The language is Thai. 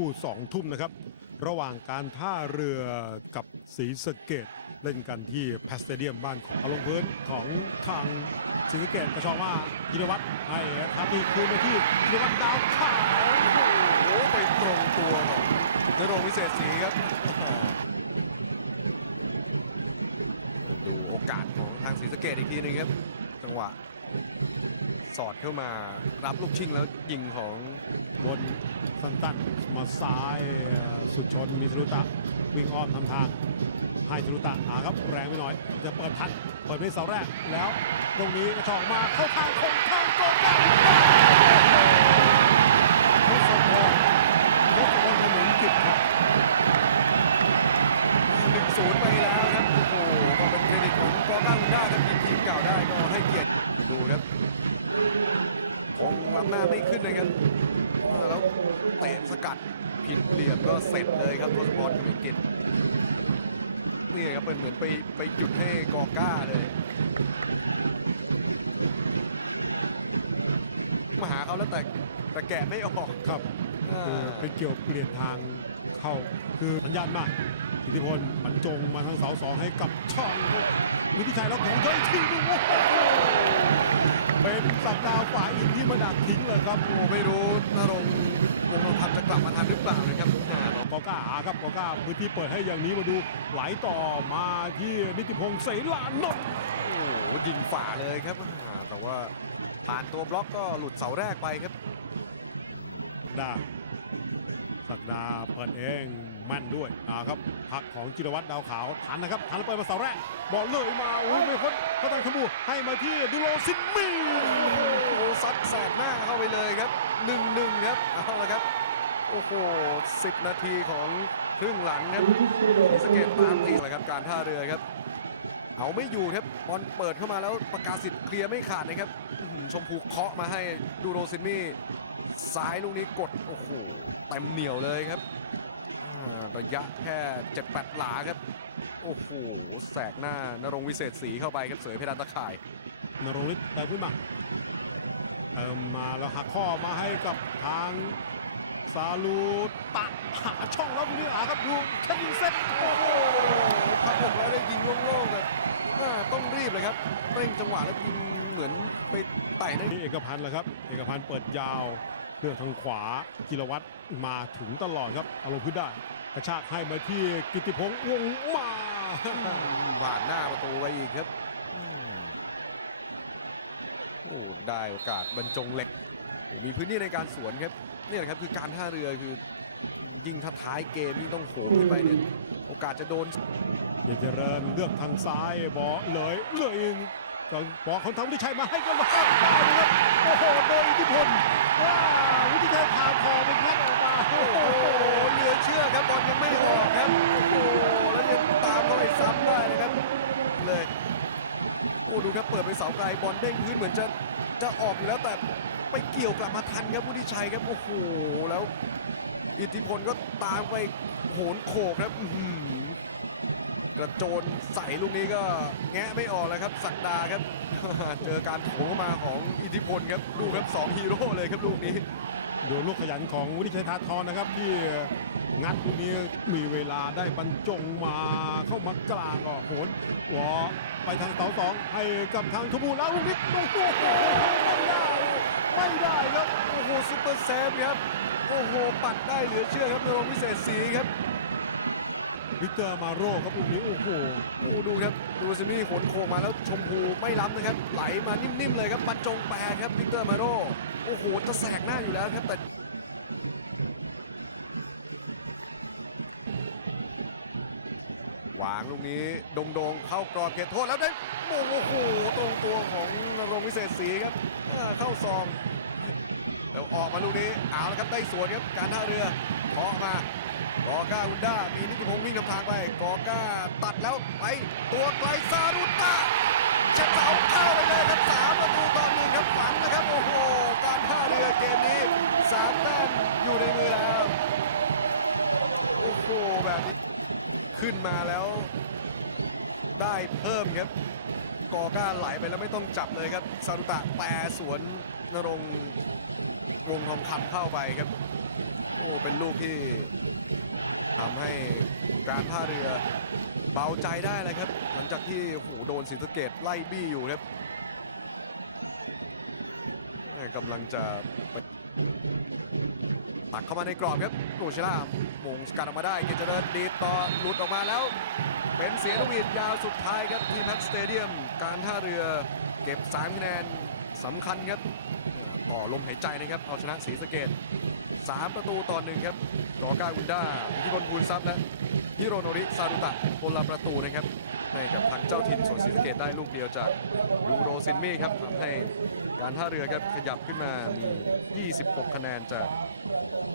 คู่สองทุ่มนะครับ ระหว่างการท่าเรือกับศรีสะเกดเล่นกันที่แพสเตเดียมบ้านของอารมณ์พื้นของทางศรีสะเกดกระชอกว่ากินวัตรให้ทาตีคืนไปที่กินวัตรดาวขาวโอ้โหไปตรงตัวของนรงวิเศษศรีครับ ดูโอกาสของทางศรีสะเกดอีกทีหนึงครับ จังหวะ สอดเข้ามารับลูกชิงแล้วยิงของบนสันตันมาซ้ายสุดชนมีทรุตะวิ่งอ้อมทำทางให้ทรุตะหาครับแรงไปหน่อย จะเปิดทันเปิดไปเสาแรกแล้วตรงนี้กระชอกมาเข้าทางคงทางโกลได้ทศพลทศพลถนนกิจครับ 1-0 ไปแล้วครับ โอ้โหก็เป็นเครดิตของกอก้าฮุนด้าครับยิงทีมเก่าได้ก็ให้เกียรติดูครับ คงล้ำหน้าไม่ขึ้นเลยครับแล้วเตะสกัดผิดเหลี่ยมก็เสร็จเลยครับทศพรวิกิตนี่ครับเป็นเหมือนไปไปหยุดให้กอก้าเลยมาหาเขาแล้วแต่แต่แกะไม่ออกครับคือเป็นเกี่ยวเปลี่ยนทางเข้าคือสัญญาณมากอิทธิพลบรรจงมาทางเสาสองให้กับช่องวิทิชัยแล้วของเยอทีนึงเป็นสัปดาห์ฝ่ายอินที่ม ทิ้งเลยครับโอ้ไม่รู้นรงค์วงศ์พันธ์จะกลับมาทันหรือเปล่านะครับอ่ากอก้าหาครับกอก้าพื้นที่เปิดให้อย่างนี้มาดูไหลต่อมาที่นิติพงศ์เสลานนท์โอ้โหยิงฝ่าเลยครับอ่าแต่ว่าผ่านตัวบล็อกก็หลุดเสาแรกไปครับดาสักดาเปิดเองแม่นด้วยอ่าครับพักของจิรวัตรดาวขาวทันนะครับทันแล้วเปิดมาเสาแรกบอลเลยมาโอ้ยไม่พ้นพระตังขบูให้มาที่ดูโลซินมีโอ้โห ซัดแสกหน้าเข้าไปเลยครับหนึ่งหนึ่งครับเอาละครับ โอ้โหสิบนาทีของครึ่งหลังครับสะเกตตามตีเลยครับการท่าเรือครับเอาไม่อยู่ครับบอลเปิดเข้ามาแล้วประกาศสิทธิ์เคลียร์ไม่ขาดนะครับชมพูเคาะมาให้ดูโรซินมี่ซ้ายลูกนี้กดโอ้โหเต็มเหนียวเลยครับระยะแค่7-8หลาครับ โอ้โหแสกหน้านรงวิเศษศรีเข้าไปครับเสยเพดานตะข่ายนรงฤทธิ์เติมขึ้นมา เติมมาแล้วหักข้อมาให้กับทางซาลูตักหาช่องแล้วตรงนี้หาครับดูแค่ยิงเซตโอ้โหพักหกร้อยได้ยิงโล่งๆแบบต้องรีบเลยครับเร่งจังหวะแล้วยิงเหมือนไปไต่ได้นี่เอกพันธ์แหละครับ เอกพันธ์เปิดยาวเลือกทางขวาจิรวัตรมาถึงตลอดครับอารมณ์ขึ้นได้กระชากให้มาที่กิติพงษ์วงมาผ่านหน้าประตูไปอีกครับ ได้โอกาสบรรจงเหล็ก มีพื้นที่ในการสวนครับนี่แหละครับคือการท่าเรือคือยิงท้าท้ายเกมยิ่งต้องโหมขึ้นไปเนี่ยโอกาสจะโดนเดชเจริญเลือกทางซ้ายบอเลยเลยก่อนบอของทาทำวิชัยมาให้กันมาครับได้เลยครับโอ้โหโดนอิทธิพลว้าววิทิชัยพาคอเป็นงัดออกมา โอ้โหเหลือเชื่อครับบอลยังไม่ออกครับ โอ้โห แล้วยังตามเข้าไปซ้ำได้นะครับ เลย โอ้ดูครับ เสาไกลบอลเด้งพื้นเหมือนจะจะออกอยู่แล้วแต่ไปเกี่ยวกลับมาทันครับผู้ที่ชัยครับโอ้โหแล้ว อิทธิพลก็ตามไปโหนโขกครับกระโจนใส่ลูกนี้ก็แงะไม่ออกแล้วครับ สักดาครับ เจอการโถงมาของอิทธิพลครับดูครับสองฮีโร่เลยครับลูกนี้ ดูลูกขยันของวิทิชัยทาทรนะครับที่ งัดลูกนี้มีเวลาได้บรรจงมาเข้ามากลางก็โหนวอไปทางเสาสองให้กับทางทบูแล้วลูกนี้โอ้โหไม่ได้ไม่ได้ครับโอ้โหซุปเปอร์เซฟครับโอ้โหปัดได้เหลือเชื่อครับในรงค์วิเศษศรีครับวิกเตอร์มาโร่ครับลูกนี้โอ้โหโอ้ดูครับดูซิมี่ขนโคงมาแล้วชมพูไม่ล้ำนะครับ ไหลมานิ่มๆเลยครับบรรจงแปรครับวิกเตอร์มาโร่โอ้โหจะแสกหน้าอยู่แล้วครับแต่ วางลูกนี้โดงๆเข้ากรอบเขตโทษแล้วได้โอ้โหตรงตัวของนรงวิเศษศรีครับเข้าซองแล้วออกมาลูกนี้เอาละครับได้สวนครับการท่าเรือเคาะมากอก้าอุนด้ามีนิติพงษ์วิ่งนำทางไปกอก้าตัดแล้วไปตัวไกลซารุต้าเช็ดเสาเข้าไปเลยครับสามประตูต่อหนึ่งครับฝันนะครับโอ้โหการท่าเรือเกมนี้สามแต้มอยู่ในมือแล้วโอ้โหแบบนี้ขึ้นมาแล้ว ได้เพิ่มครับ กอก้าไหลไปแล้วไม่ต้องจับเลยครับซารุตะแปรสวนนรงวงทองคำเข้าไปครับ โอ้เป็นลูกที่ทำให้การท่าเรือเบาใจได้เลยครับ หลังจากที่โอ้โดนศรีสเกดไล่บี้อยู่ครับกำลังจะไปตักเข้ามาในกรอบครับโรเชล่ามงสกัดออกมาได้เกยรตเจริญดีต่อหลุดออกมาแล้ว เป็นเสียงนกหวีดยาวสุดท้ายครับที่แพทสเตเดียม การท่าเรือเก็บ3คะแนนสำคัญครับ ต่อลมหายใจนะครับ เอาชนะศรีสะเกด3 ประตูต่อหนึ่งครับกอก้าอุนด้าพิพลภูลทรัพย์และฮิโรโนริซารุตะคนละประตูนะครับให้กับทางเจ้าถิ่นส่วนศรีสะเกดได้ลูกเดียวจากยูโรซินมี่ครับทำให้การท่าเรือครับขยับขึ้นมามี 26 คะแนนจาก